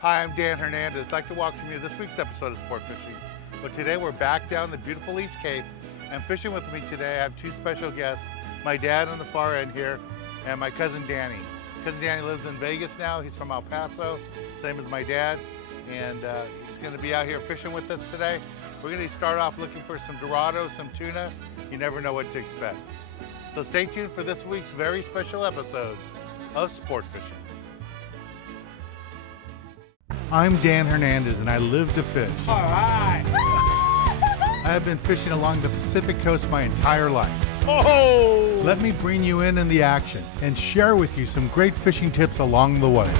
Hi, I'm Dan Hernandez. I'd like to welcome you to this week's episode of Sport Fishing. But today we're back down the beautiful East Cape, and fishing with me today I have two special guests, my dad on the far end here, and my cousin Danny. Cousin Danny lives in Vegas now. He's from El Paso, same as my dad, and he's gonna be out here fishing with us today. We're gonna start off looking for some Dorado, some tuna. You never know what to expect. So stay tuned for this week's very special episode of Sport Fishing. I'm Dan Hernandez and I live to fish. All right. I have been fishing along the Pacific coast my entire life. Oh! Let me bring you in the action and share with you some great fishing tips along the way.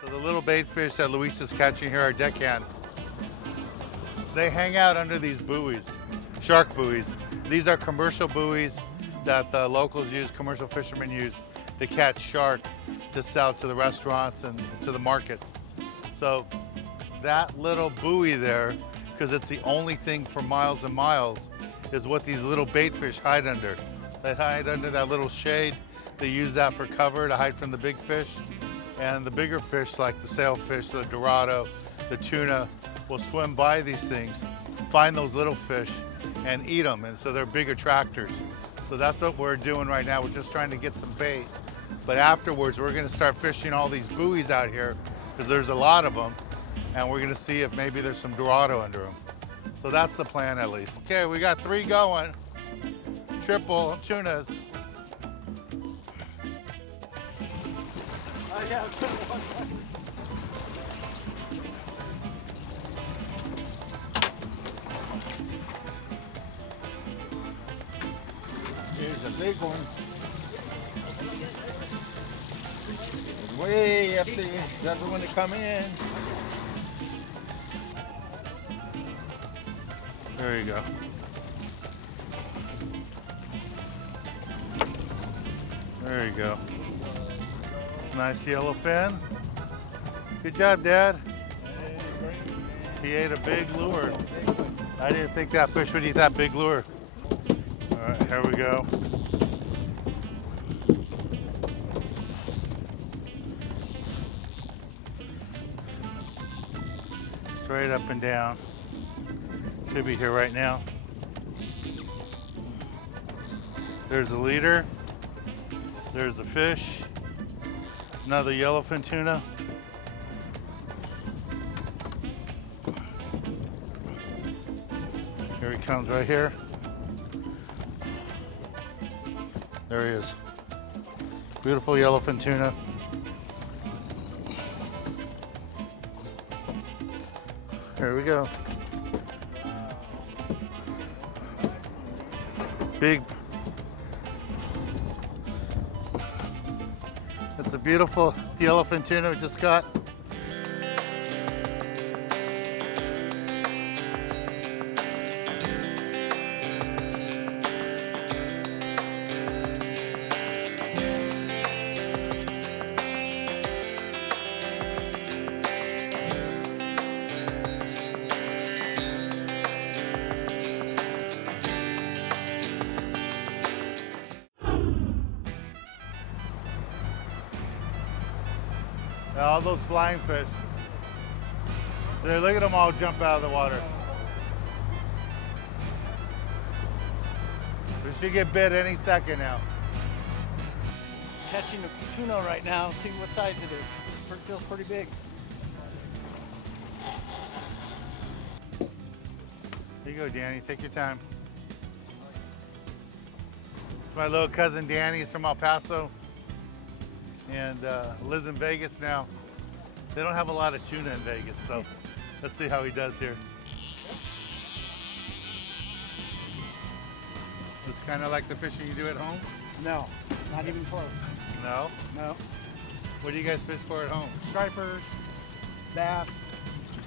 So the little bait fish that Luis is catching here are deckhand. They hang out under these buoys, shark buoys. These are commercial buoys that the locals use, commercial fishermen use to catch shark to sell to the restaurants and to the markets. So that little buoy there, because it's the only thing for miles and miles, is what these little bait fish hide under. They hide under that little shade. They use that for cover to hide from the big fish. And the bigger fish like the sailfish, the Dorado, the tuna will swim by these things, find those little fish and eat them. And so they're big attractors. So that's what we're doing right now. We're just trying to get some bait. But afterwards, we're gonna start fishing all these buoys out here because there's a lot of them. And we're gonna see if maybe there's some Dorado under them. So that's the plan at least. Okay, we got 3 going. Triple tunas. Here's a big one. Way up there. That's the one to come in. There you go. There you go. Nice yellow fin. Good job, Dad. He ate a big lure. I didn't think that fish would eat that big lure. All right, here we go. Straight up and down. Should be here right now. There's a leader. There's a fish. Another yellowfin tuna. Here he comes right here. There he is. Beautiful yellowfin tuna. Here we go. Big. It's a beautiful yellowfin tuna we just got. All those flying fish. So look at them all jump out of the water. We should get bit any second now. Catching a tuna right now, see what size it is. It feels pretty big. Here you go, Danny. Take your time. It's my little cousin Danny. He's from El Paso and lives in Vegas now. They don't have a lot of tuna in Vegas, so let's see how he does here. It's kind of like the fishing you do at home? No, not even close. No? No. What do you guys fish for at home? Stripers, bass,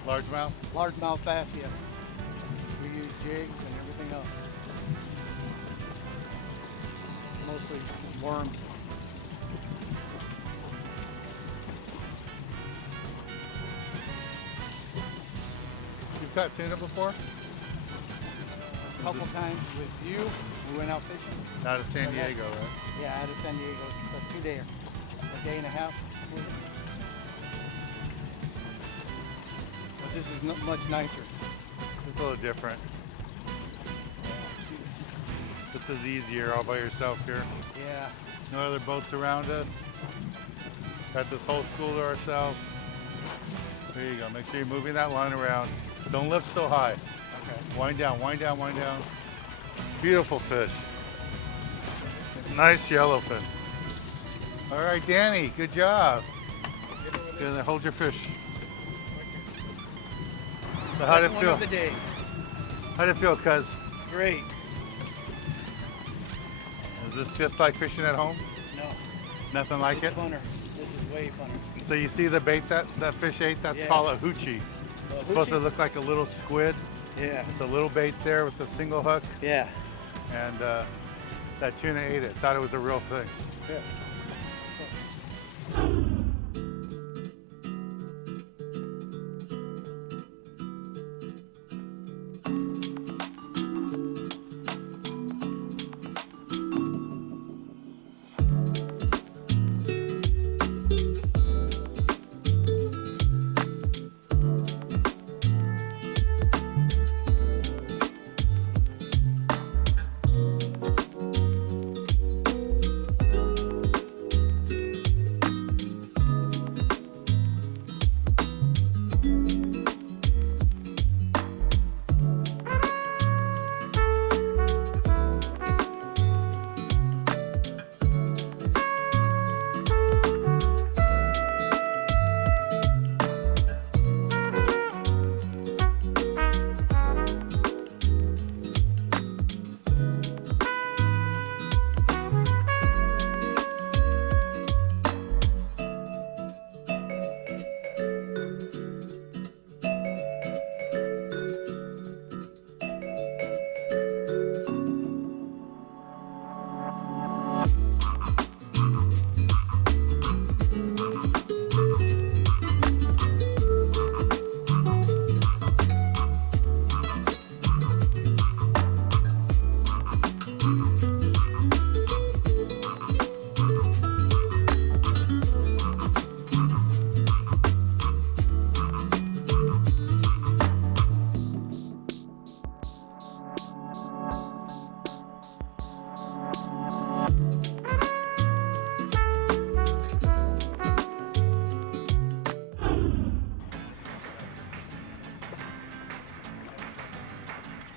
Largemouth? largemouth bass, yeah. We use jigs and everything else. Mostly worms. You've caught tuna before? A couple times with you, we went out fishing. Out of San Diego, right? Yeah, out of San Diego, a 2 day, a day and a half. But this is much nicer. It's a little different. This is easier all by yourself here. Yeah. No other boats around us. Got this whole school to ourselves. There you go. Make sure you're moving that line around. Don't lift so high. Okay. Wind down, wind down, wind down. Beautiful fish. Nice yellowfin. All right, Danny, good job. Good, hold your fish. So how'd it Second feel? one of the day. How'd it feel, cuz? Great. Is this just like fishing at home? No. Nothing like It's it? funner. This is way funner. So you see the bait that fish ate? That's Yeah. called a hoochie. It's supposed to look like a little squid. Yeah. It's a little bait there with a single hook, Yeah. and that tuna ate it. Thought it was a real thing. Yeah.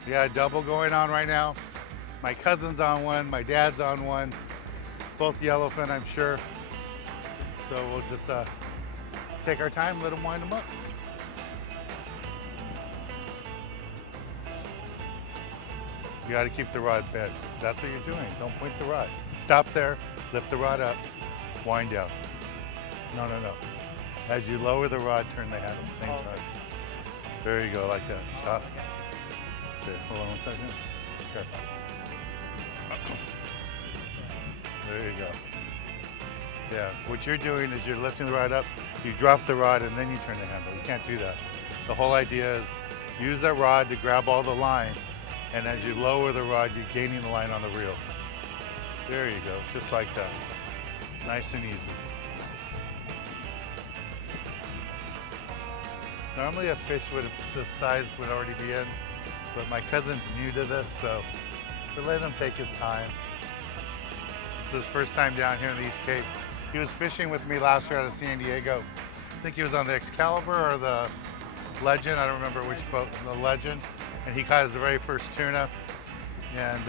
Yeah, double going on right now. My cousin's on one, my dad's on one. Both yellowfin, I'm sure. So we'll just take our time, let them wind them up. You got to keep the rod bent. That's what you're doing. Don't point the rod. Stop there, lift the rod up, wind down. No, no, no. As you lower the rod, turn the handle at the same time. There you go, like that. Stop. Okay, hold on 1 second. Okay. There you go. Yeah, what you're doing is you're lifting the rod up, you drop the rod, and then you turn the handle. You can't do that. The whole idea is use that rod to grab all the line, and as you lower the rod, you're gaining the line on the reel. There you go, just like that. Nice and easy. Normally a fish this size would already be in, but my cousin's new to this, so we're letting him take his time. It's his first time down here in the East Cape. He was fishing with me last year out of San Diego. I think he was on the Excalibur or the Legend, I don't remember which boat, the Legend, and he caught his very first tuna. And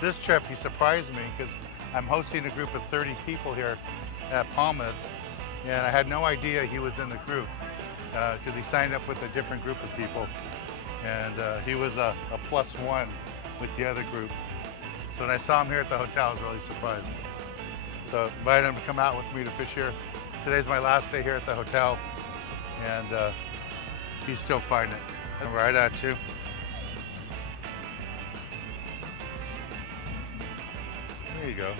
this trip, he surprised me because I'm hosting a group of 30 people here at Palmas, and I had no idea he was in the group because he signed up with a different group of people, and he was a +1 with the other group. So when I saw him here at the hotel, I was really surprised. So invited him to come out with me to fish here. Today's my last day here at the hotel, and he's still fighting it. I'm right at you. There you go.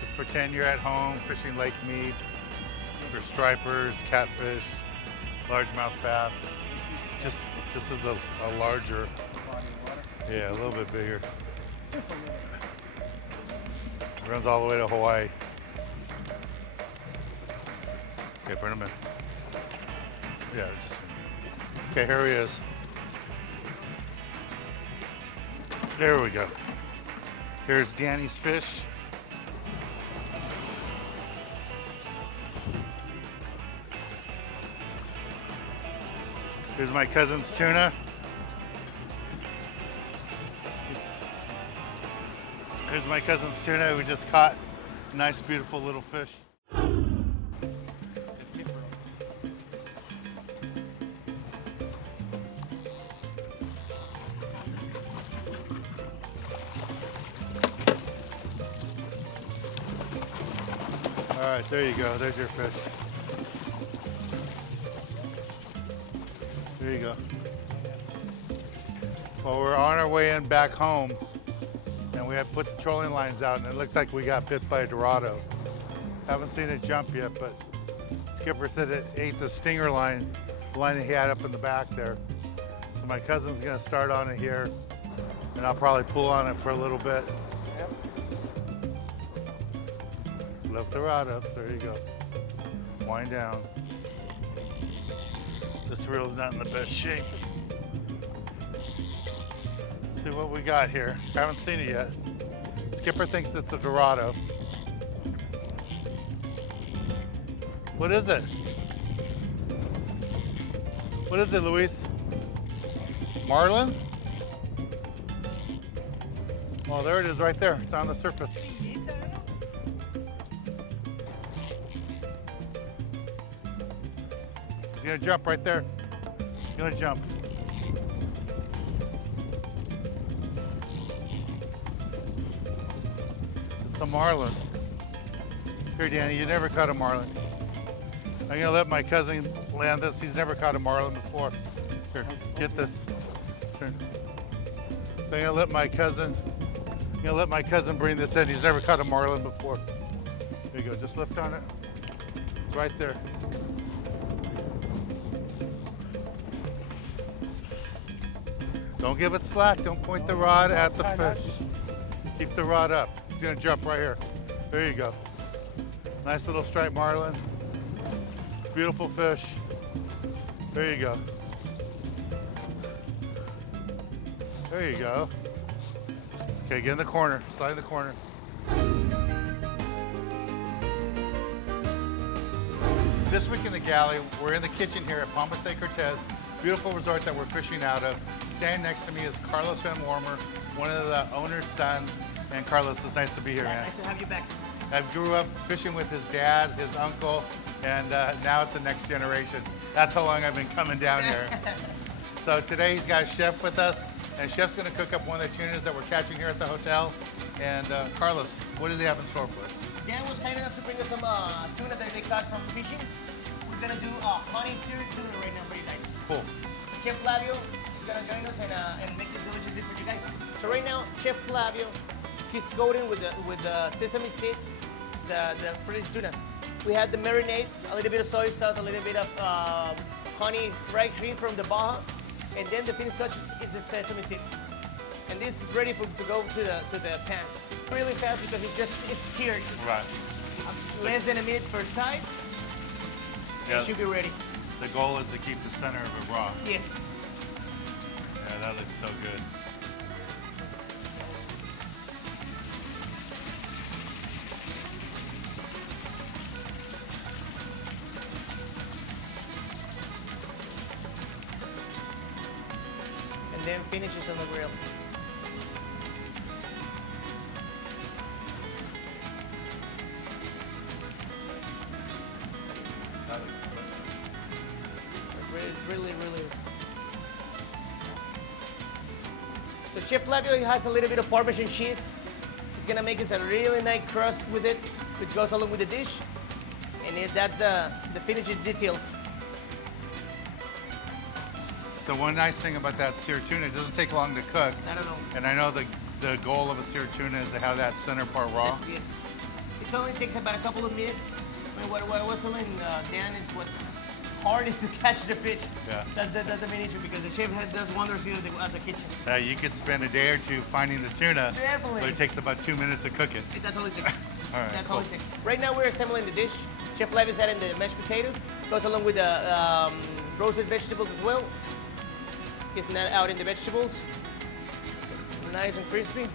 Just pretend you're at home fishing Lake Mead for stripers, catfish, largemouth bass. Just this is a larger, yeah, a little bit bigger. It runs all the way to Hawaii. Okay, bring him in. Yeah, just. Okay, here he is. There we go. Here's Danny's fish. Here's my cousin's tuna. Here's my cousin's tuna we just caught. Nice, beautiful little fish. All right, there you go. There's your fish. There you go. Well, we're on our way in back home, and we have put the trolling lines out, and it looks like we got bit by a Dorado. Haven't seen it jump yet, but Skipper said it ate the stinger line, the line that he had up in the back there. So my cousin's gonna start on it here, and I'll probably pull on it for a little bit. Lift the rod up, there you go. Wind down. This reel's not in the best shape. See what we got here. Haven't seen it yet. Skipper thinks it's a Dorado. What is it? What is it, Luis? Marlin? Oh, there it is right there. It's on the surface. He's gonna jump right there. He's gonna jump. It's a Marlin. Here, Danny, you never caught a Marlin. I'm gonna let my cousin land this. He's never caught a Marlin before. Here, get this. Here. So I'm gonna let my cousin bring this in. He's never caught a Marlin before. There you go, just lift on it. It's right there. Don't give it slack. Don't point the rod at the fish. Keep the rod up. It's gonna jump right here. There you go. Nice little striped marlin. Beautiful fish. There you go. There you go. Okay, get in the corner. Slide in the corner. This week in the galley, we're in the kitchen here at Palmas de Cortez, beautiful resort that we're fishing out of. Standing next to me is Carlos Van Warmer, one of the owner's sons. And Carlos, it's nice to be here, man. Nice to have you back. I grew up fishing with his dad, his uncle, and now it's the next generation. That's how long I've been coming down here. So today he's got a chef with us, and chef's gonna cook up one of the tunas that we're catching here at the hotel. And Carlos, what does he have in store for us? Dan was kind enough to bring us some tuna that they caught from fishing. We're gonna do honey seared tuna right now, very nice. Cool. Chef Flavio is gonna join us and make this delicious dish for you guys. So right now, Chef Flavio, he's coating with the sesame seeds, the fresh tuna. We had the marinade, a little bit of soy sauce, a little bit of honey, fried cream from the Baja, and then the finished touch is the sesame seeds. And this is ready to go to the pan. Really fast because it's seared. Right. Less than a minute per side. Yeah. It should be ready. The goal is to keep the center of it raw. Yes. Yeah, that looks so good. And then finishes on the grill. That looks delicious. It really, really is. So Chef Flavio has a little bit of Parmesan cheese. It's gonna make us a really nice crust with it, which goes along with the dish. And that's the finishing details. So one nice thing about that seared tuna, it doesn't take long to cook. I don't know. And I know the goal of a seared tuna is to have that center part raw. Yes. It only takes about a couple of minutes. I mean, what I was telling Dan is what's hard is to catch the fish. Yeah. That's the main issue because the chef does wonders here at the kitchen. You could spend a day or two finding the tuna, Definitely. but it takes about 2 minutes to cook it. That's all it takes. All right, That's cool. all it takes. Right now we're assembling the dish. Chef Flavio's adding the mashed potatoes. Goes along with the roasted vegetables as well. Getting that out in the vegetables. Nice and crispy.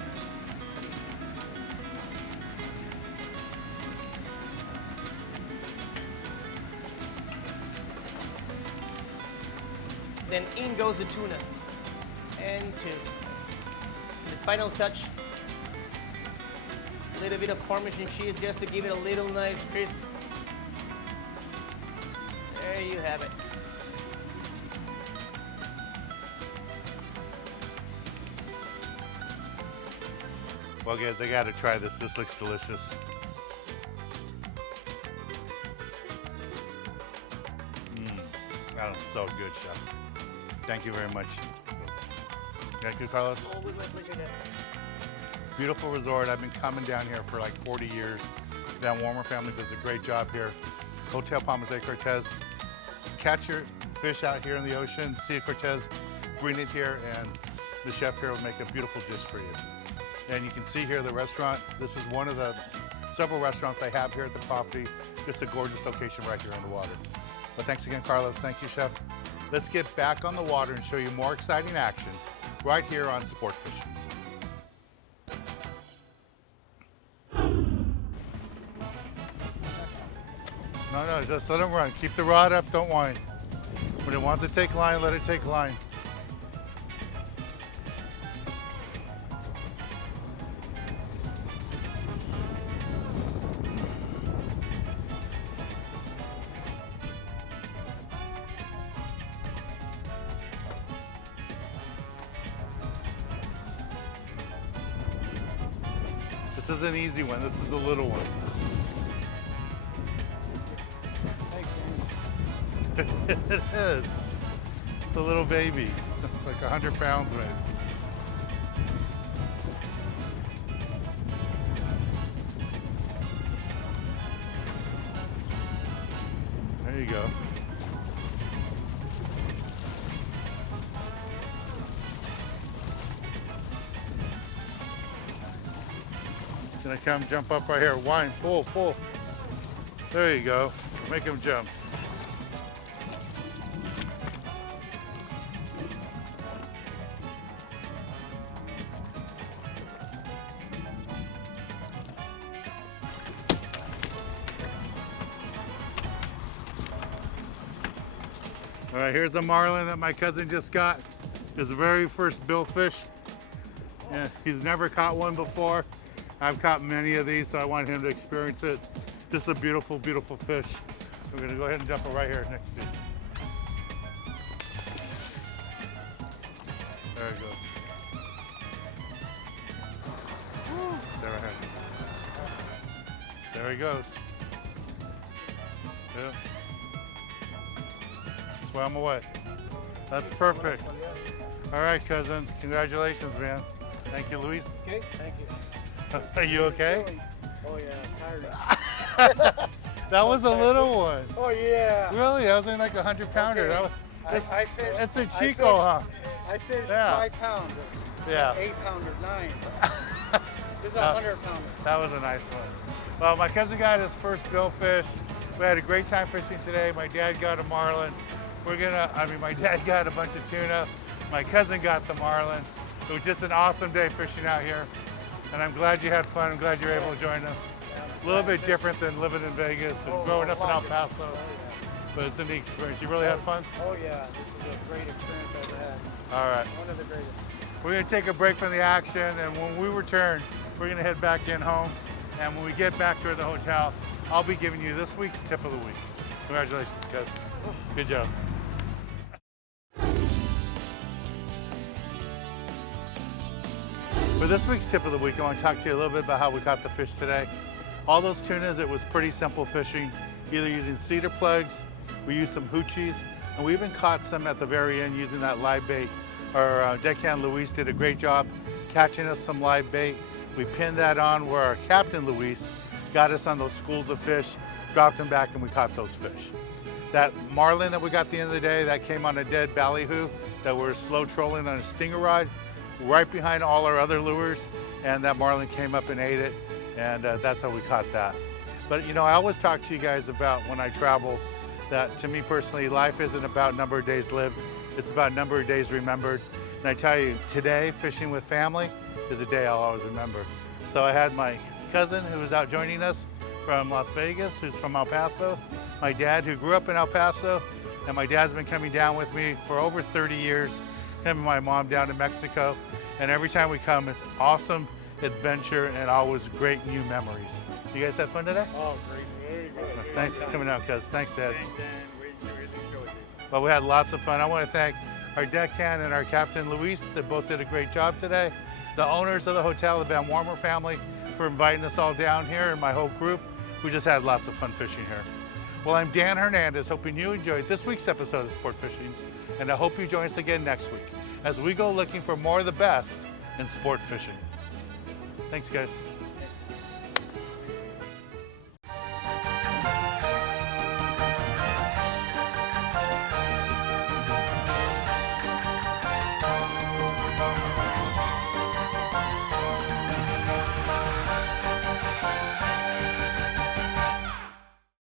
Then in goes the tuna. And two. The final touch. A little bit of Parmesan cheese just to give it a little nice crisp. There you have it. Well, guys, I gotta try this. This looks delicious. That was so good, Chef. Thank you very much. Got good, Carlos? Always my pleasure, Dan. Beautiful resort. I've been coming down here for like 40 years. Van Warmer family does a great job here. Hotel Palmas de Cortez. Catch your fish out here in the ocean, Sea Cortez, bring it here, and the chef here will make a beautiful dish for you. And you can see here the restaurant. This is one of the several restaurants I have here at the property. Just a gorgeous location right here on the water. But thanks again, Carlos. Thank you, Chef. Let's get back on the water and show you more exciting action right here on Sport Fishing. No, just let it run. Keep the rod up, don't whine. When it wants to take line, let it take line. This is an easy one. This is the little one. It is. It's a little baby. It's like 100 pounds, man. There you go. Gonna come jump up right here. Whine, pull, pull. There you go. Make him jump. All right, here's the marlin that my cousin just got. His very first billfish. Yeah, he's never caught one before. I've caught many of these, so I want him to experience it. Just a beautiful, beautiful fish. We're gonna go ahead and dump it right here next to you. There we go. Stay right here. There he goes. Yeah. Swam away. That's perfect. All right, cousin. Congratulations, man. Thank you, Luis. Okay, thank you. Are you okay? Oh yeah, tired. That was a little one. Oh yeah. Really? That was only like 100 pounder. Okay. That was, I fished. it's a I Chico, fished- huh? I fished Yeah. 5 pounders. Yeah. 8 pounder, 9. This is a 100 pounder. That was a nice one. Well, my cousin got his first billfish. We had a great time fishing today. My dad got a marlin. My dad got a bunch of tuna. My cousin got the marlin. It was just an awesome day fishing out here. And I'm glad you had fun. I'm glad you were able to join us. A little bit different than living in Vegas and growing up in El Paso. But it's a neat experience. You really had fun? Oh yeah, this is a great experience I've ever had. All right. One of the greatest. We're gonna take a break from the action, and when we return, we're gonna head back in home. And when we get back to the hotel, I'll be giving you this week's tip of the week. Congratulations, guys. Good job. For this week's tip of the week, I want to talk to you a little bit about how we caught the fish today. All those tunas, it was pretty simple fishing, either using cedar plugs, we used some hoochies, and we even caught some at the very end using that live bait. Our deckhand Luis did a great job catching us some live bait. We pinned that on where our captain Luis got us on those schools of fish, dropped them back, and we caught those fish. That marlin that we got at the end of the day, that came on a dead ballyhoo that we're slow trolling on a stinger rod, right behind all our other lures, and that marlin came up and ate it, and that's how we caught that. But you know, I always talk to you guys about when I travel that to me personally, life isn't about number of days lived, it's about number of days remembered. And I tell you, today, fishing with family is a day I'll always remember. So I had my cousin who was out joining us from Las Vegas, who's from El Paso, my dad who grew up in El Paso, and my dad's been coming down with me for over 30 years, him and my mom down to Mexico. And every time we come, it's awesome adventure and always great new memories. You guys had fun today? Oh, great. Very good. Thanks for coming out, cuz. Thanks, Dad. Thanks, Dan. We really enjoyed it. Well, we had lots of fun. I want to thank our deckhand and our captain, Luis, that both did a great job today. The owners of the hotel, the Van Warmer family, for inviting us all down here and my whole group. We just had lots of fun fishing here. Well, I'm Dan Hernandez, hoping you enjoyed this week's episode of Sport Fishing, and I hope you join us again next week as we go looking for more of the best in sport fishing. Thanks, guys.